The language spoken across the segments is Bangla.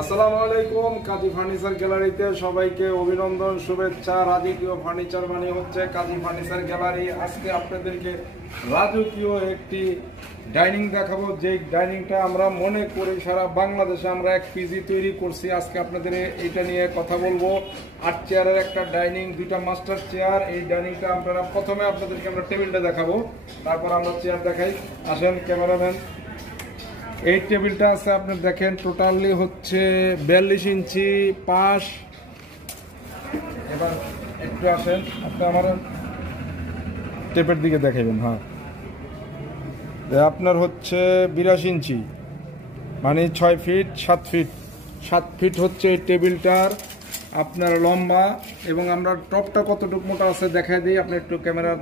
আসসালামু আলাইকুম। কাজী ফার্নিচার গ্যালারিতে সবাইকে অভিনন্দন, শুভেচ্ছা। রাজকীয় ফার্নিচার মানে হচ্ছে কাজী ফার্নিচার গ্যালারি। আজকে আপনাদেরকে রাজকীয় একটি ডাইনিং দেখাবো, যে ডাইনিংটা আমরা মনে করি সারা বাংলাদেশে আমরা এক পিজি তৈরি করছি। আজকে আপনাদের এইটা নিয়ে কথা বলবো। 8 চেয়ারের একটা ডাইনিং, 2টা মাস্টার চেয়ার। এই ডাইনিংটা আপনারা প্রথমে আপনাদেরকে আমরা টেবিলটা দেখাবো, তারপর আমরা চেয়ার দেখাই। আসেন ক্যামেরাম্যান। এই টেবিলটা আছে আপনি দেখেন, টোটালি হচ্ছে 42 ইঞ্চি পাশ। এবার একটু আসেন, আপনি আমার টেপের দিকে দেখাবেন। হ্যাঁ, আপনার হচ্ছে 82 ইঞ্চি, মানে 6 ফিট 7 ফিট 7 ফিট হচ্ছে এই টেবিলটার আপনার লম্বা। এবং আমরা টপটা কতটুকু মোটা আছে দেখাই দিই, আপনি একটু ক্যামেরা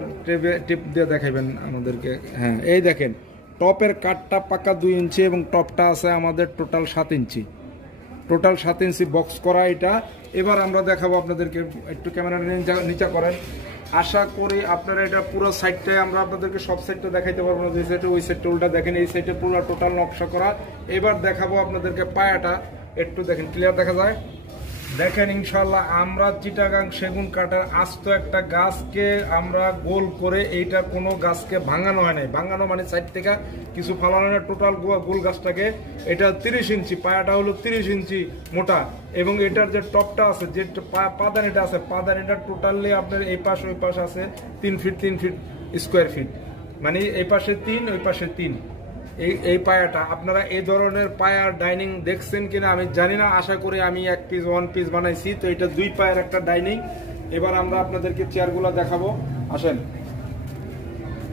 টিপ দিয়ে দেখাবেন আমাদেরকে। হ্যাঁ, এই দেখেন টপের কাঠটা পাকা 2 ইঞ্চি এবং টপটা আছে আমাদের টোটাল 7 ইঞ্চি। টোটাল 7 ইঞ্চি বক্স করা এটা। এবার আমরা দেখাবো আপনাদেরকে, একটু ক্যামেরা নিচা করেন। আশা করি আপনারা এটা পুরো সাইডটাই আমরা আপনাদেরকে সব সাইডটা দেখাইতে পারবো না, যে সাইডে ওই সাইডটা উল্টা দেখেন, এই সাইডে পুরো টোটাল নকশা করা। এবার দেখাবো আপনাদেরকে পায়াটা, একটু দেখেন, ক্লিয়ার দেখা যায়। দেখেন ইনশাল্লাহ আমরা চিটাগাং সেগুন কাঠের আস্ত একটা গাছকে আমরা গোল করে, এইটা কোনো গাছকে ভাঙানো হয় নাই। ভাঙানো মানে সাইড থেকে কিছু ফালানো না, টোটাল গোল গাছটাকে। এটা 30 ইঞ্চি, পায়াটা হলো 30 ইঞ্চি মোটা। এবং এটার যে টপটা আছে, যে পাদানিটা আছে, পাদানিটা টোটালি আপনার এই পাশ ওই পাশ আছে 3 ফিট 3 ফিট স্কোয়ার ফিট, মানে এই পাশে 3 ওই পাশে 3। এই পায়াটা আপনারা এই ধরনের পায়ার ডাইনিং দেখছেন কিনা আমি জানি না। আশা করি আমি ওয়ান পিস বানাইছি। তো এটা 2 পায়ের একটা ডাইনিং। এবার আমরা আপনাদেরকে চেয়ারগুলো দেখাবো, আসেন।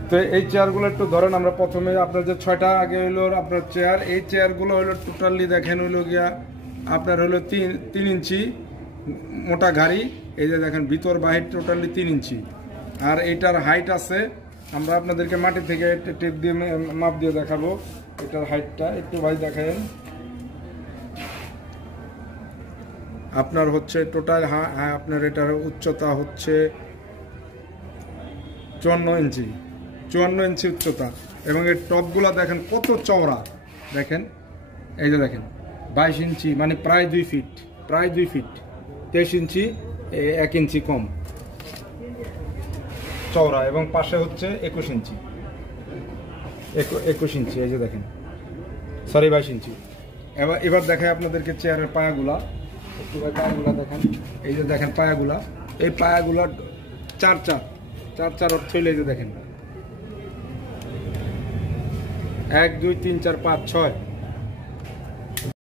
তো এই চেয়ারগুলো একটু ধরেন। আমরা প্রথমে আপনার যে 6টা আগে হইলো আপনার চেয়ার, এই চেয়ারগুলো হইলো টোটালি দেখেন হইলো গিয়া আপনার হইলো 3 ইঞ্চি মোটা গাড়ি। এই যে দেখেন ভিতর বাহির টোটালি 3 ইঞ্চি। আর এইটার হাইট আছে, আমরা আপনাদেরকে মাটি থেকে টেপ দিয়ে মাপ দিয়ে দেখাবো এটার হাইটটা। একটু ভাই দেখেন, আপনার হচ্ছে টোটাল আপনার এটার উচ্চতা হচ্ছে 54 ইঞ্চি, 54 ইঞ্চি উচ্চতা। এবং এর টপগুলা দেখেন কত চওড়া, দেখেন এই যে দেখেন 22 ইঞ্চি, মানে প্রায় 2 ফিট, প্রায় 2 ফিট 23 ইঞ্চি, 1 ইঞ্চি কম চওড়া। এবং পাশে হচ্ছে 21 ইঞ্চি, 21 ইঞ্চি, এই যে দেখেন, সরি 22 ইঞ্চি। এবার দেখায় আপনাদেরকে চেয়ারের পায়াগুলা, একটু পায়াগুলা দেখেন। এই যে দেখেন পায়াগুলা, এই পায়াগুলা 4 অর্থ হইলে এই যে দেখেন 1 2 3 4 5 6